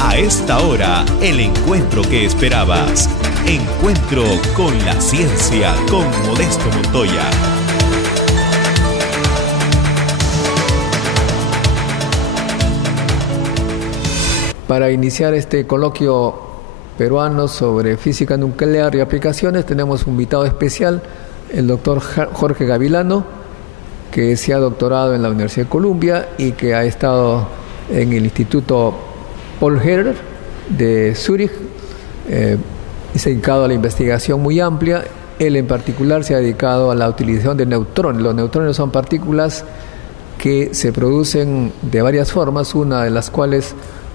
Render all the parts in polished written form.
A esta hora, el encuentro que esperabas. Encuentro con la ciencia con Modesto Montoya. Para iniciar este coloquio peruano sobre física nuclear y aplicaciones, tenemos un invitado especial, el doctor Jorge Gavilano, que se ha doctorado en la Universidad de Columbia y que ha estado en el Instituto Paul Scherrer de Zúrich, y se ha dedicado a la investigación muy amplia. Él en particular se ha dedicado a la utilización de neutrones. Los neutrones son partículas que se producen de varias formas, una de las cuales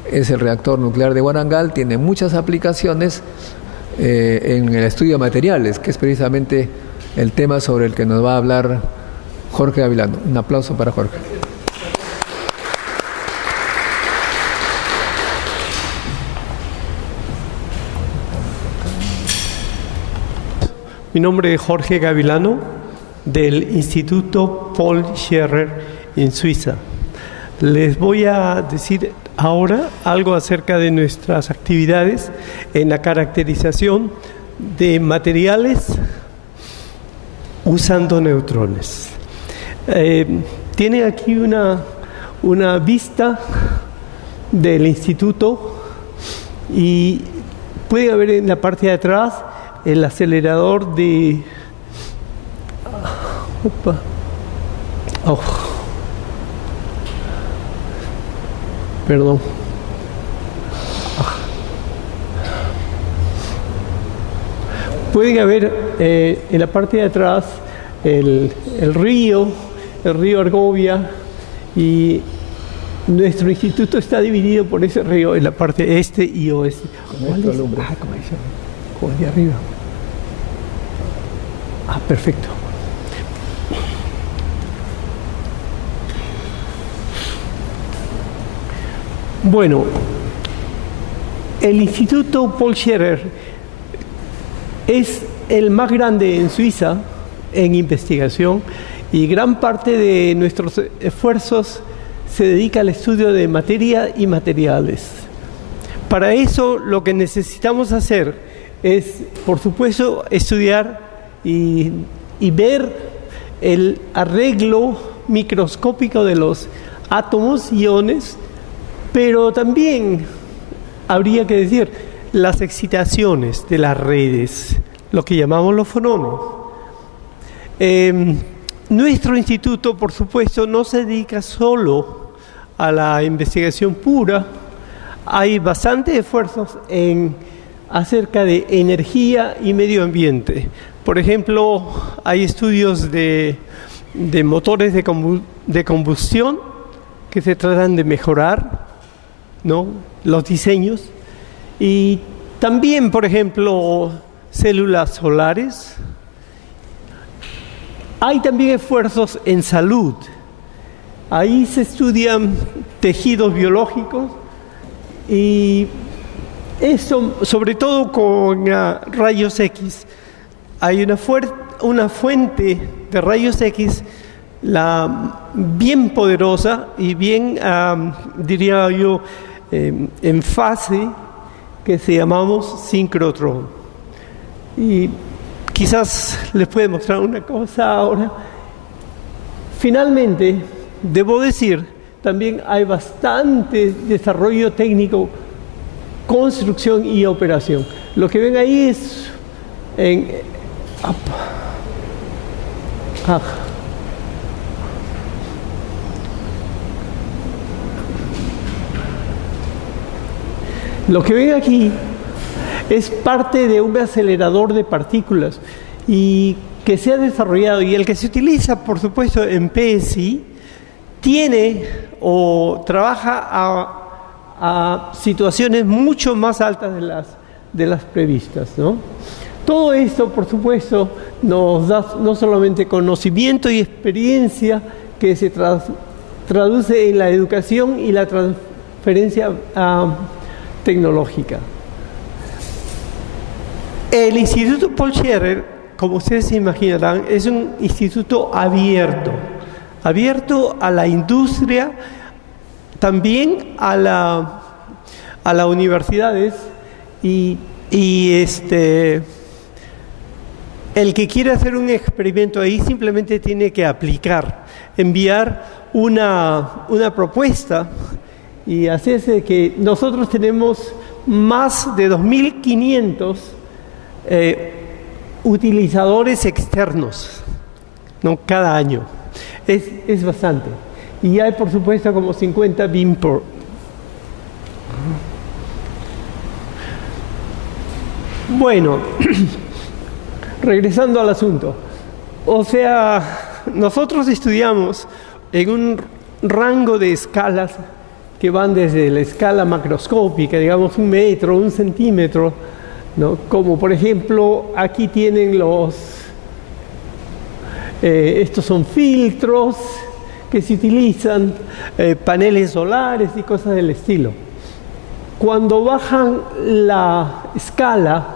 es el reactor nuclear de Warangal. Tiene muchas aplicaciones en el estudio de materiales, que es precisamente el tema sobre el que nos va a hablar Jorge Gavilano. Un aplauso para Jorge. Mi nombre es Jorge Gavilano, del Instituto Paul Scherrer en Suiza. Les voy a decir ahora algo acerca de nuestras actividades en la caracterización de materiales usando neutrones. Tiene aquí una vista del instituto y puede ver en la parte de atrás el acelerador de... Perdón. Pueden ver en la parte de atrás el río Argovia, y nuestro instituto está dividido por ese río en la parte este y oeste. Como esto alumbra. Como de arriba. Perfecto. Bueno, el Instituto Paul Scherrer es el más grande en Suiza en investigación, y gran parte de nuestros esfuerzos se dedica al estudio de materia y materiales. Para eso lo que necesitamos hacer es, por supuesto, estudiar y ver el arreglo microscópico de los átomos, iones, pero también habría que decir las excitaciones de las redes, lo que llamamos los fonones. Nuestro instituto, por supuesto, no se dedica solo a la investigación pura. Hay bastantes esfuerzos acerca de energía y medio ambiente. Por ejemplo, hay estudios de motores de combustión que se tratan de mejorar, ¿no?, los diseños. Y también, por ejemplo, células solares. Hay también esfuerzos en salud. Ahí se estudian tejidos biológicos, y eso sobre todo con rayos X. Hay una fuente de rayos X bien poderosa y bien, diría yo, en fase, que se llamamos sincrotrón. Y quizás les pueda mostrar una cosa ahora. Finalmente, debo decir, también hay bastante desarrollo técnico, construcción y operación. Lo que ven ahí es lo que ven aquí es parte de un acelerador de partículas y que se ha desarrollado, y el que se utiliza, por supuesto, en PSI, tiene o trabaja a situaciones mucho más altas de las previstas, ¿no? Todo esto, por supuesto, nos da no solamente conocimiento y experiencia que se traduce en la educación y la transferencia tecnológica. El Instituto Paul Scherrer, como ustedes se imaginarán, es un instituto abierto a la industria, también a a las universidades y el que quiere hacer un experimento ahí simplemente tiene que aplicar, enviar una propuesta, y así es de que nosotros tenemos más de 2.500 utilizadores externos, ¿no? Cada año. Es bastante. Y hay, por supuesto, como 50 BIM por. Bueno, regresando al asunto. O sea, nosotros estudiamos en un rango de escalas que van desde la escala macroscópica, digamos 1 metro, 1 centímetro, ¿no? Como por ejemplo, aquí tienen estos son filtros que se utilizan, paneles solares y cosas del estilo. Cuando bajan la escala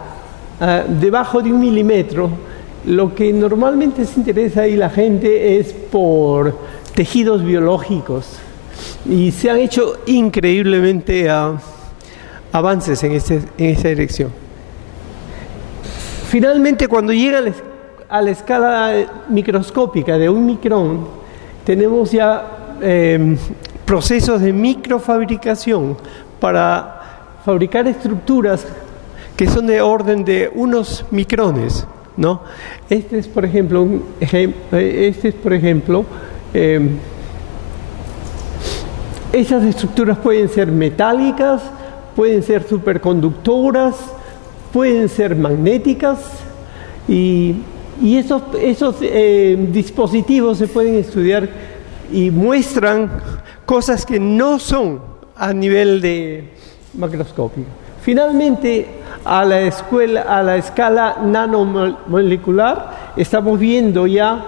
debajo de 1 milímetro, lo que normalmente se interesa ahí la gente es por tejidos biológicos, y se han hecho increíblemente avances en esa dirección. Finalmente, cuando llega a la escala microscópica de 1 micrón, tenemos ya procesos de microfabricación para fabricar estructuras que son de orden de unos micrones, ¿no? Este es, por ejemplo, esas estructuras pueden ser metálicas, pueden ser superconductoras, pueden ser magnéticas, y esos dispositivos se pueden estudiar y muestran cosas que no son a nivel de macroscópico. Finalmente, a la escala nanomolecular, estamos viendo ya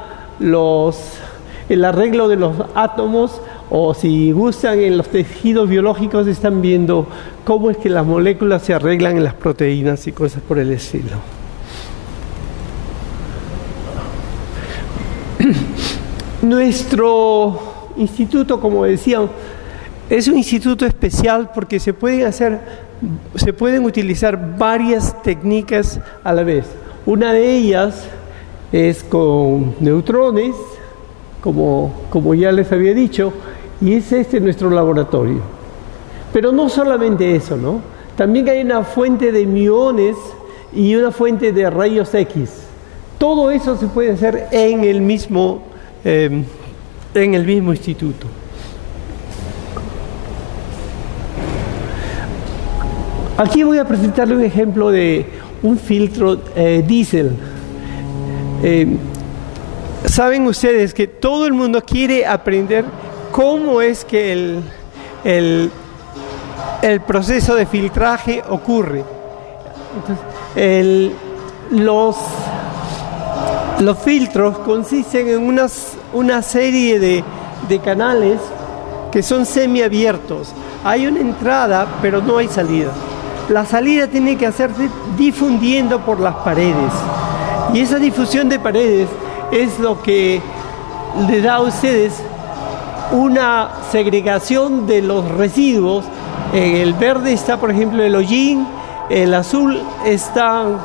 el arreglo de los átomos, o si gustan en los tejidos biológicos, están viendo cómo es que las moléculas se arreglan en las proteínas y cosas por el estilo. Nuestro instituto, como decía, es un instituto especial porque se pueden utilizar varias técnicas a la vez. Una de ellas es con neutrones, como ya les había dicho, y es nuestro laboratorio. Pero no solamente eso, ¿no? También hay una fuente de miones y una fuente de rayos X. Todo eso se puede hacer en el mismo instituto. Aquí voy a presentarle un ejemplo de un filtro diésel. Saben ustedes que todo el mundo quiere aprender cómo es que el proceso de filtraje ocurre. Entonces, los filtros consisten en una serie de canales que son semiabiertos. Hay una entrada, pero no hay salida. La salida tiene que hacerse difundiendo por las paredes. Y esa difusión de paredes es lo que le da a ustedes una segregación de los residuos. En el verde está, por ejemplo, el hollín, en el azul están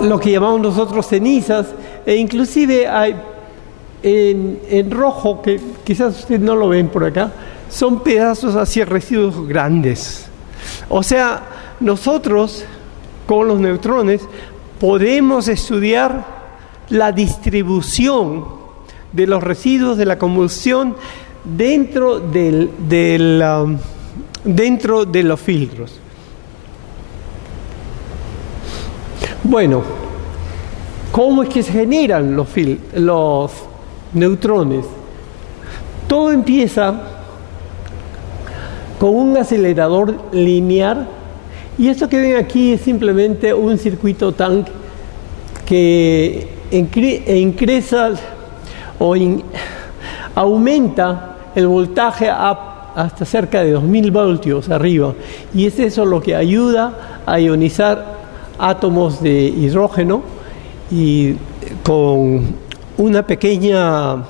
lo que llamamos nosotros cenizas, e inclusive hay en rojo, que quizás ustedes no lo ven por acá, son pedazos así, residuos grandes. O sea, nosotros con los neutrones podemos estudiar la distribución de los residuos de la combustión dentro de los filtros. Bueno, ¿cómo es que se generan los neutrones? Todo empieza con un acelerador lineal, y esto que ven aquí es simplemente un circuito tank que aumenta el voltaje hasta cerca de 2000 voltios arriba, y es eso lo que ayuda a ionizar átomos de hidrógeno, y con una pequeña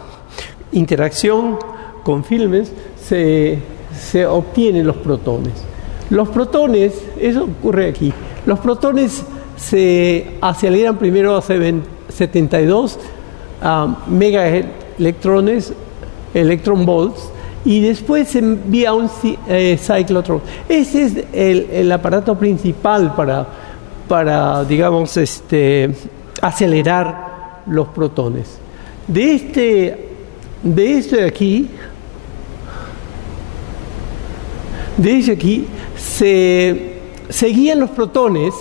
interacción con filmes se obtienen los protones. Los protones, eso ocurre aquí, los protones se aceleran primero a 72 megaelectrones, electron volts, y después se envía un cyclotron. Ese es el aparato principal para digamos, acelerar los protones. De este de aquí se guían los protones,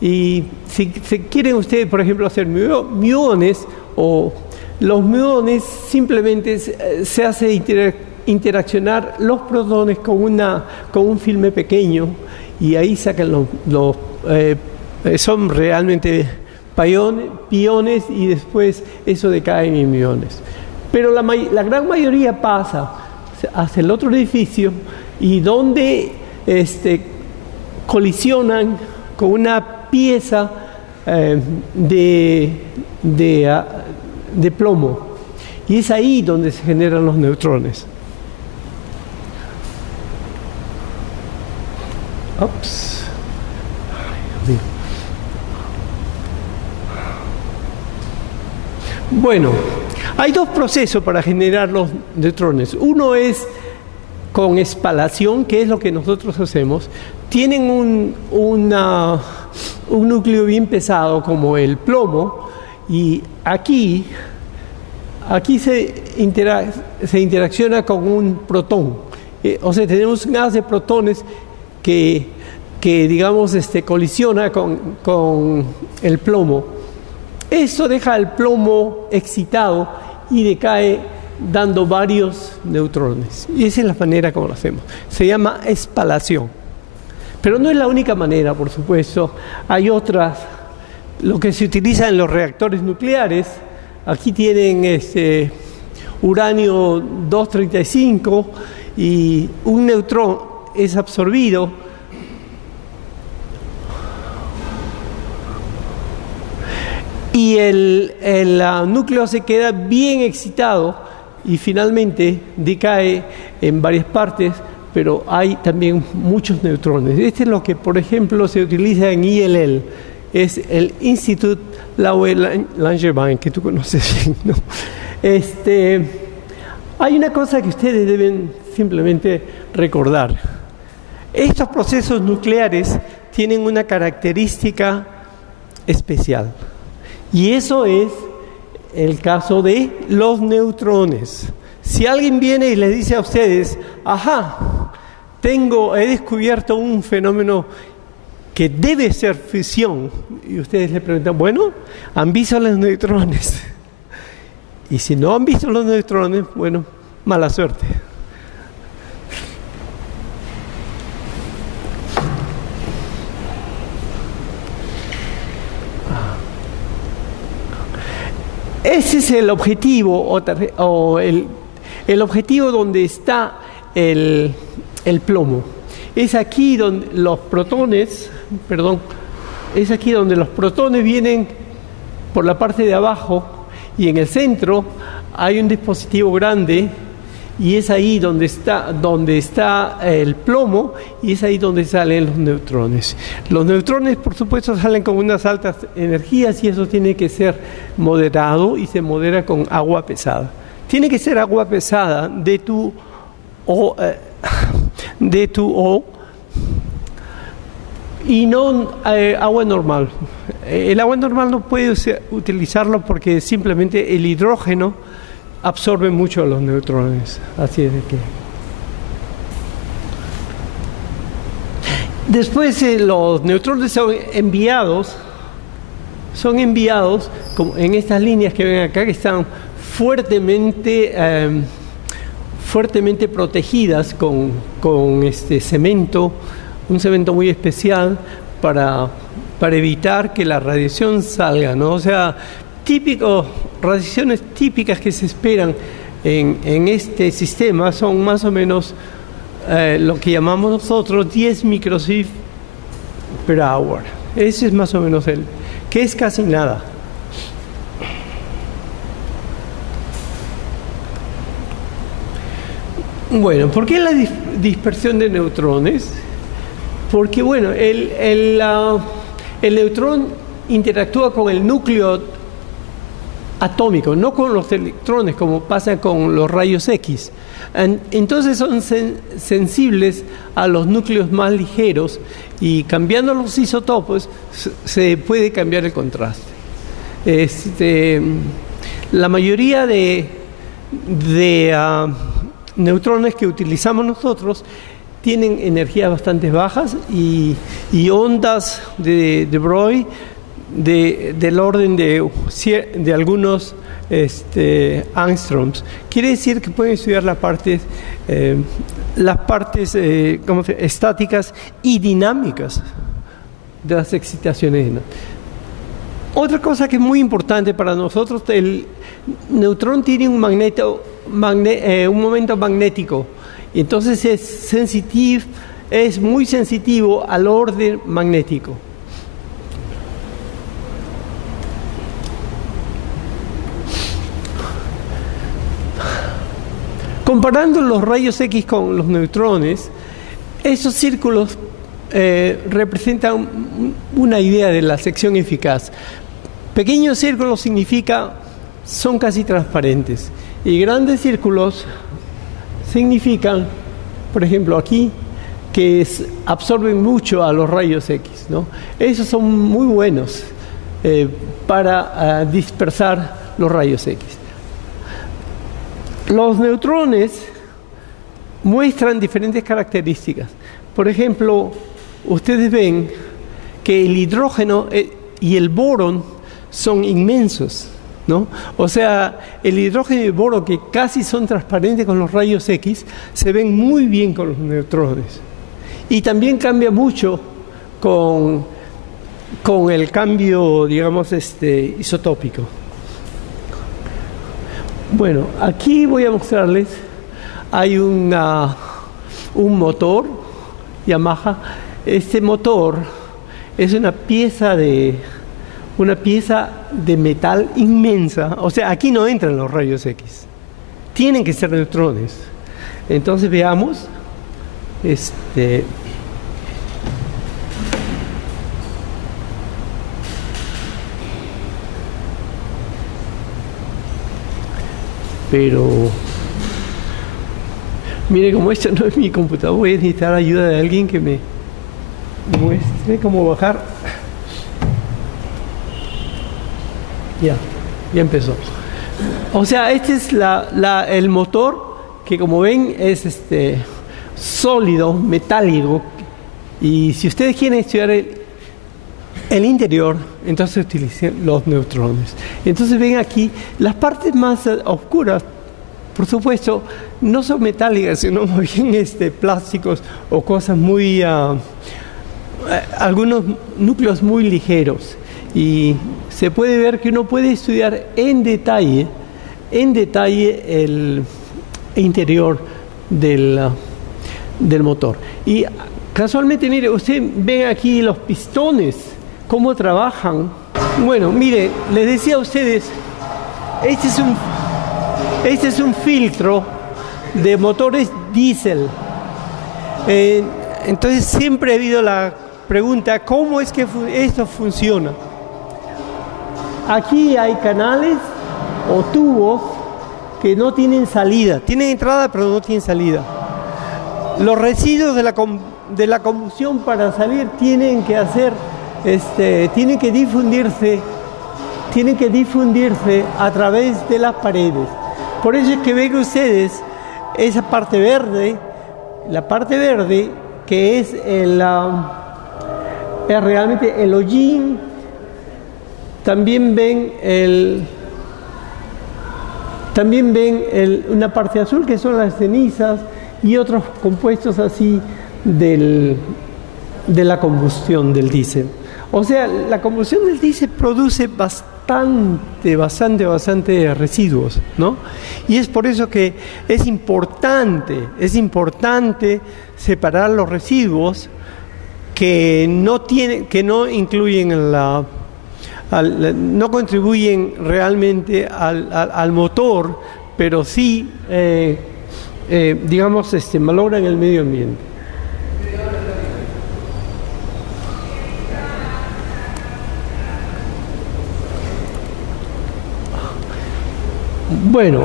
y si quieren ustedes, por ejemplo, hacer muones, o los muones simplemente se hace interaccionar los protones con un filme pequeño, y ahí sacan son realmente piones, y después eso decae en miones. Pero la gran mayoría pasa hacia el otro edificio, y donde colisionan con una pieza de plomo, y es ahí donde se generan los neutrones. Ups. Bueno, hay dos procesos para generar los neutrones. Uno es con espalación, que es lo que nosotros hacemos. Tienen un núcleo bien pesado como el plomo, y aquí se interacciona con un protón. O sea, tenemos un haz de protones que digamos, colisiona con el plomo. Eso deja el plomo excitado y decae, dando varios neutrones. Y esa es la manera como lo hacemos. Se llama espalación. Pero no es la única manera, por supuesto. Hay otras. Lo que se utiliza en los reactores nucleares. Aquí tienen uranio 235, y un neutrón es absorbido. Y el núcleo se queda bien excitado, y finalmente decae en varias partes, pero hay también muchos neutrones. Este es lo que, por ejemplo, se utiliza en ILL. Es el Institut Laue-Langevin, que tú conoces bien, ¿no? Hay una cosa que ustedes deben simplemente recordar. Estos procesos nucleares tienen una característica especial. Y eso es el caso de los neutrones. Si alguien viene y les dice a ustedes, he descubierto un fenómeno que debe ser fisión, y ustedes le preguntan, bueno, ¿han visto los neutrones? Y si no han visto los neutrones, bueno, mala suerte. Ese es el objetivo, el objetivo donde está el plomo. Es aquí donde los protones, vienen por la parte de abajo, y en el centro hay un dispositivo grande, y es ahí donde está el plomo, y es ahí donde salen los neutrones. Los neutrones, por supuesto, salen con unas altas energías, y eso tiene que ser moderado, y se modera con agua pesada. Tiene que ser agua pesada de tu y no agua normal. El agua normal no puede utilizarlo porque simplemente el hidrógeno absorbe mucho a los neutrones. Así es de que. Después los neutrones son enviados como en estas líneas que ven acá, que están fuertemente protegidas con cemento, un cemento muy especial para evitar que la radiación salga, ¿no? O sea, radiaciones típicas que se esperan en este sistema son más o menos lo que llamamos nosotros 10 microsievert per hour. Ese es más o menos que es casi nada. Bueno, ¿por qué la dispersión de neutrones? Porque, bueno, el neutrón interactúa con el núcleo atómico, no con los electrones, como pasa con los rayos X. Entonces son sensibles a los núcleos más ligeros y cambiando los isótopos se puede cambiar el contraste. La mayoría de neutrones que utilizamos nosotros tienen energías bastante bajas y ondas de Broglie del orden de algunos angstroms. Quiere decir que pueden estudiar las partes estáticas y dinámicas de las excitaciones. Otra cosa que es muy importante para nosotros, el neutrón tiene un momento magnético, entonces es muy sensitivo al orden magnético. Comparando los rayos X con los neutrones, esos círculos representan una idea de la sección eficaz. Pequeños círculos son casi transparentes y grandes círculos significan, por ejemplo aquí, que absorben mucho a los rayos X, ¿no? Esos son muy buenos para dispersar los rayos X. Los neutrones muestran diferentes características. Por ejemplo, ustedes ven que el hidrógeno y el borón son inmensos, ¿no? O sea, el hidrógeno y el boro, que casi son transparentes con los rayos X, se ven muy bien con los neutrones. Y también cambia mucho con el cambio, digamos, isotópico. Bueno, aquí voy a mostrarles, hay un motor Yamaha. Este motor es una pieza de metal inmensa. O sea, aquí no entran los rayos X, tienen que ser neutrones. Entonces veamos, pero mire, como esto no es mi computadora, voy a necesitar ayuda de alguien que me muestre cómo bajar. Ya empezó. O sea, este es el motor, que como ven es sólido, metálico, y si ustedes quieren estudiar el interior, entonces utilicen los neutrones. Entonces ven aquí, las partes más oscuras, por supuesto, no son metálicas, sino más bien plásticos o cosas muy... algunos núcleos muy ligeros. Y se puede ver que uno puede estudiar en detalle el interior del motor. Y casualmente, mire, usted ven aquí los pistones, cómo trabajan. Bueno, mire, les decía a ustedes, este es un filtro de motores diésel. Entonces siempre ha habido la pregunta, ¿cómo es que esto funciona? Aquí hay canales o tubos que no tienen salida. Tienen entrada, pero no tienen salida. Los residuos de la combustión para salir tienen que difundirse a través de las paredes. Por eso es que ven ustedes esa parte verde, la parte verde que es realmente el hollín. También ven una parte azul, que son las cenizas y otros compuestos así de la combustión del diésel. O sea, la combustión del diésel produce bastante residuos, ¿no? Y es por eso que es importante separar los residuos que no incluyen no contribuyen realmente al motor, pero sí digamos, malogran el medio ambiente. Bueno,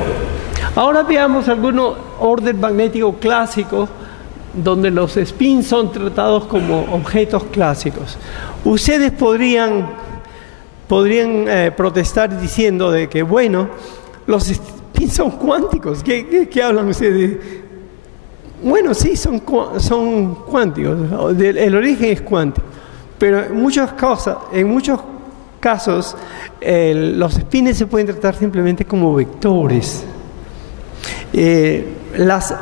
ahora veamos algunos orden magnético clásicos donde los spins son tratados como objetos clásicos. Ustedes podrían protestar diciendo de que, bueno, los spins son cuánticos. ¿Qué hablan ustedes? Bueno, sí, son cuánticos. El origen es cuántico. Pero en muchos casos, los spins se pueden tratar simplemente como vectores. Las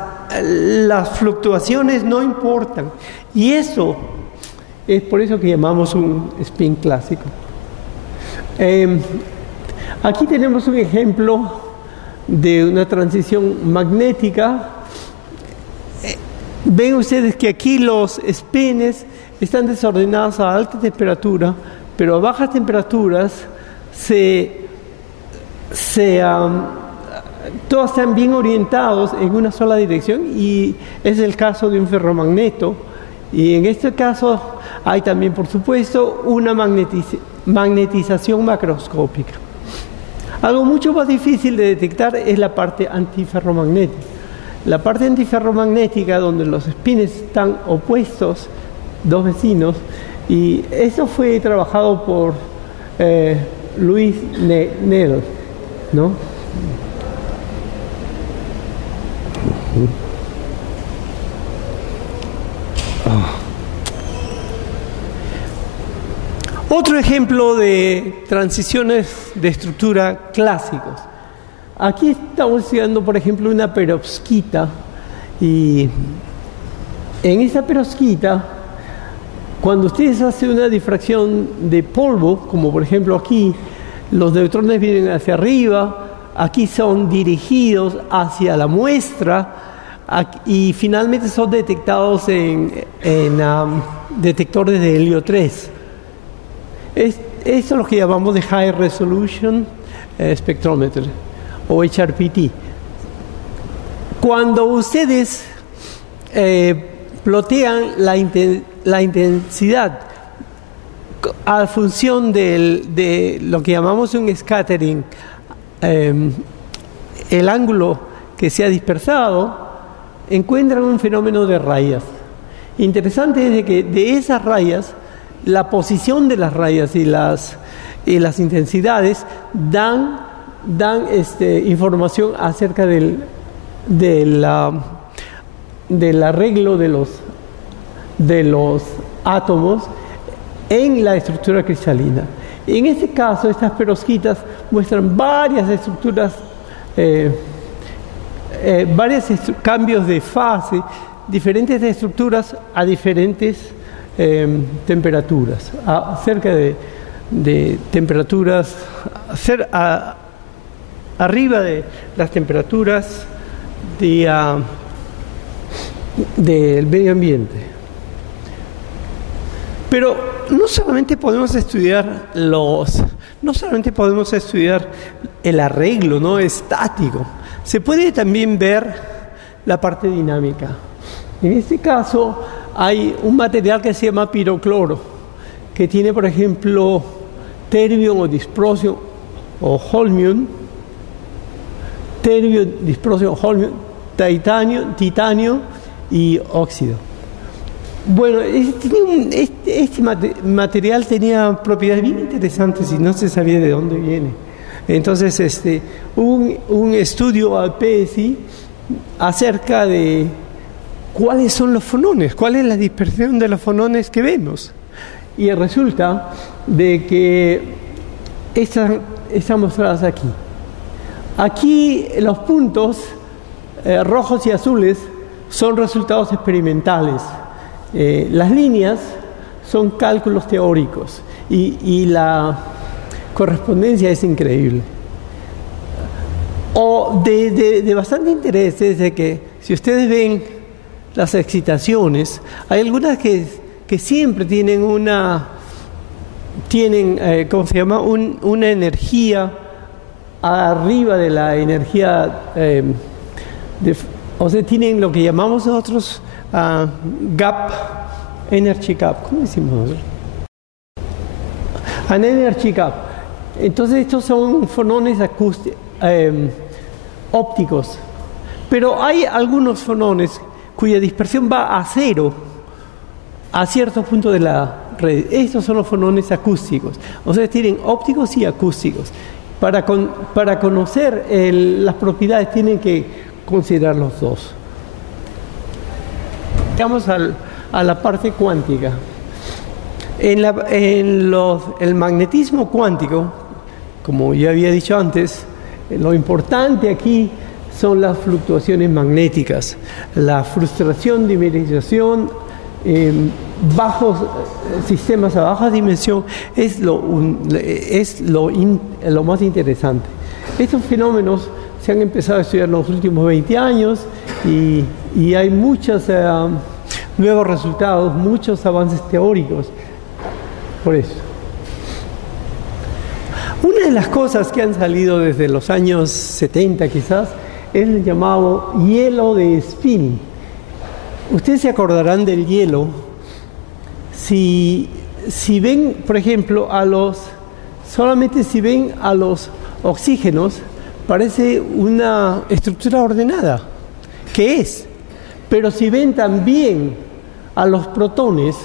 fluctuaciones no importan. Y eso es por eso que llamamos un spin clásico. Aquí tenemos un ejemplo de una transición magnética. Ven ustedes que aquí los spins están desordenados a alta temperatura, pero a bajas temperaturas todos están bien orientados en una sola dirección, y es el caso de un ferromagneto. Y en este caso hay también, por supuesto, una magnetización macroscópica. Algo mucho más difícil de detectar es la parte antiferromagnética. La parte antiferromagnética, donde los spins están opuestos, dos vecinos, y eso fue trabajado por Louis Nédon, ¿no? Otro ejemplo de transiciones de estructura clásicos. Aquí estamos estudiando, por ejemplo, una perovskita, y en esa perovskita, cuando ustedes hacen una difracción de polvo, como por ejemplo aquí, los neutrones vienen hacia arriba, aquí son dirigidos hacia la muestra, y finalmente son detectados en detectores de helio 3. Eso es lo que llamamos de High Resolution Spectrometer, o HRPT. Cuando ustedes plotean la intensidad a función de lo que llamamos un scattering, el ángulo que se ha dispersado, encuentran un fenómeno de rayas. Interesante es de que de esas rayas, la posición de las rayas y las intensidades dan información acerca del arreglo de los átomos en la estructura cristalina. En este caso, estas perovskitas muestran varias estructuras, cambios de fase, diferentes estructuras a diferentes temperaturas, cerca de temperaturas arriba de las temperaturas del medio ambiente. Pero no solamente podemos estudiar el arreglo, ¿no?, estático. Se puede también ver la parte dinámica. En este caso hay un material que se llama pirocloro, que tiene, por ejemplo, terbium o disprosium o holmium, titanio y óxido. Bueno, este material tenía propiedades bien interesantes y no se sabía de dónde viene. Entonces, un estudio al PSI acerca de cuáles son los fonones, cuál es la dispersión de los fonones que vemos. Y resulta de que están mostradas aquí. Aquí los puntos rojos y azules son resultados experimentales. Las líneas son cálculos teóricos y la correspondencia es increíble. De bastante interés es de que si ustedes ven las excitaciones, hay algunas que siempre tienen una energía arriba de la energía O sea, tienen lo que llamamos nosotros gap, energy gap. ¿Cómo decimos nosotros? An energy gap. Entonces estos son fonones ópticos. Pero hay algunos fonones cuya dispersión va a cero a ciertos puntos de la red. Estos son los fonones acústicos. O sea, tienen ópticos y acústicos. Para conocer las propiedades tienen que considerar los dos. Vamos a la parte cuántica. El magnetismo cuántico, como ya había dicho antes, lo importante aquí son las fluctuaciones magnéticas, la frustración, dimerización, bajos sistemas a baja dimensión es lo más interesante. Estos fenómenos se han empezado a estudiar en los últimos 20 años y hay muchos nuevos resultados, muchos avances teóricos por eso. Una de las cosas que han salido desde los años 70 quizás es el llamado hielo de spin. Ustedes se acordarán del hielo si ven, por ejemplo, solamente si ven a los oxígenos, parece una estructura ordenada, que es. Pero si ven también a los protones,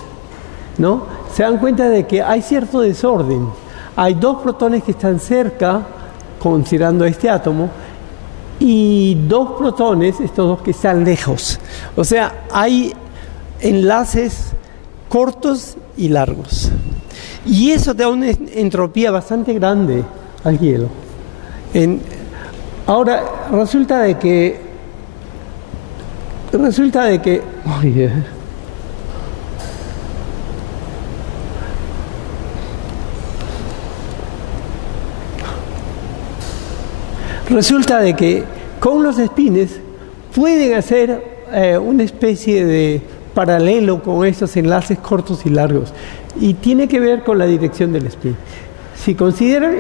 ¿no? Se dan cuenta de que hay cierto desorden. Hay dos protones que están cerca, considerando este átomo, y dos protones, estos dos que están lejos. O sea, hay enlaces cortos y largos. Y eso da una entropía bastante grande al hielo. Ahora, resulta de que con los spines pueden hacer una especie de paralelo con estos enlaces cortos y largos. Y tiene que ver con la dirección del spin. Si consideran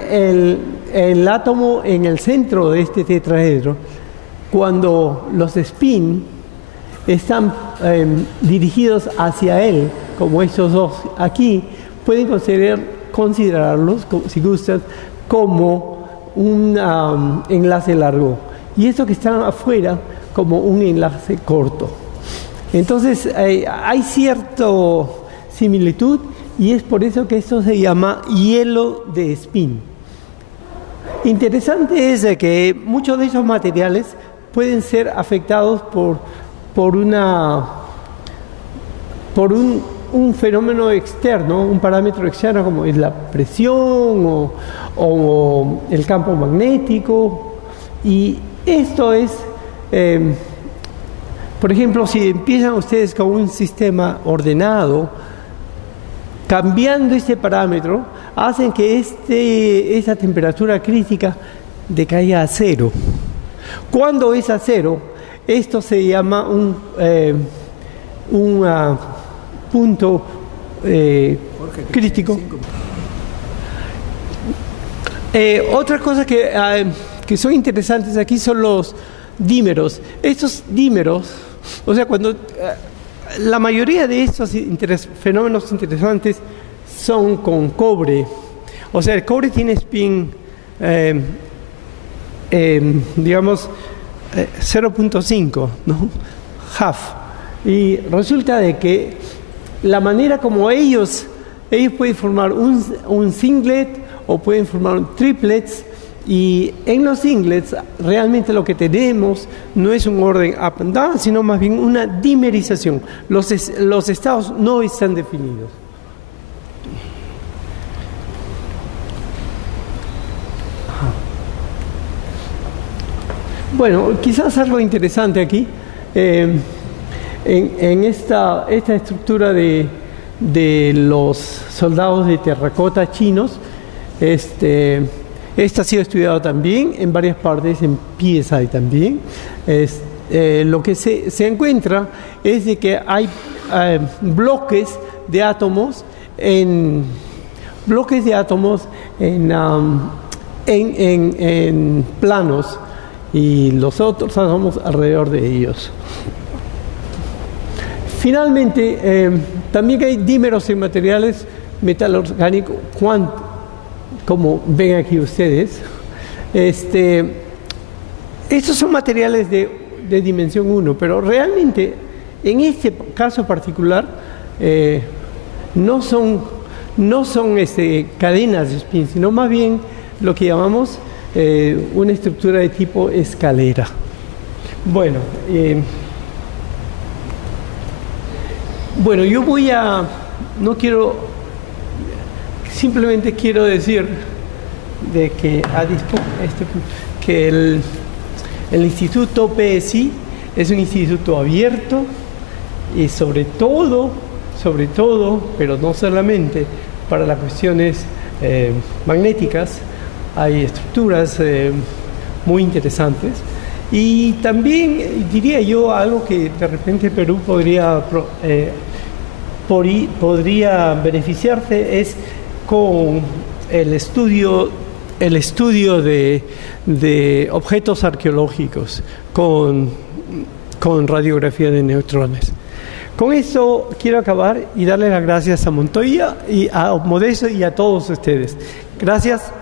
el átomo en el centro de este tetraedro, cuando los spin están dirigidos hacia él, como estos dos aquí, pueden considerarlos, si gustan, como un enlace largo. Y estos que están afuera, como un enlace corto. Entonces, hay cierta similitud y es por eso que esto se llama hielo de spin. Interesante es de que muchos de esos materiales pueden ser afectados por un fenómeno externo, un parámetro externo como es la presión o el campo magnético. Y esto es, por ejemplo, si empiezan ustedes con un sistema ordenado, cambiando este parámetro, hacen que esa temperatura crítica decaiga a cero. Cuando es a cero, esto se llama un punto crítico. Otra cosa que son interesantes aquí son los dímeros. Estos dímeros, o sea, cuando la mayoría de estos fenómenos interesantes son con cobre. O sea, el cobre tiene spin, digamos, 0.5, ¿no? Half. Y resulta de que la manera como ellos pueden formar un singlet o pueden formar triplets, y en los singlets realmente lo que tenemos no es un orden up and down, sino más bien una dimerización. Los estados no están definidos. Bueno, quizás algo interesante aquí, en esta estructura de los soldados de terracota chinos, esto ha sido estudiado también en varias partes, en PSI también. Lo que se encuentra es de que hay bloques de átomos en planos, y nosotros trabajamos alrededor de ellos. Finalmente, también hay dímeros en materiales metalorgánicos, como ven aquí ustedes. Estos son materiales de dimensión 1, pero realmente en este caso particular no son cadenas de spin, sino más bien lo que llamamos una estructura de tipo escalera. Bueno, yo simplemente quiero decir de que el Instituto PSI es un instituto abierto y sobre todo, pero no solamente para las cuestiones magnéticas, hay estructuras muy interesantes. Y también diría yo algo que de repente Perú podría beneficiarse es con el estudio de objetos arqueológicos con radiografía de neutrones. Con eso quiero acabar y darle las gracias a Montoya y a Modesto y a todos ustedes. Gracias.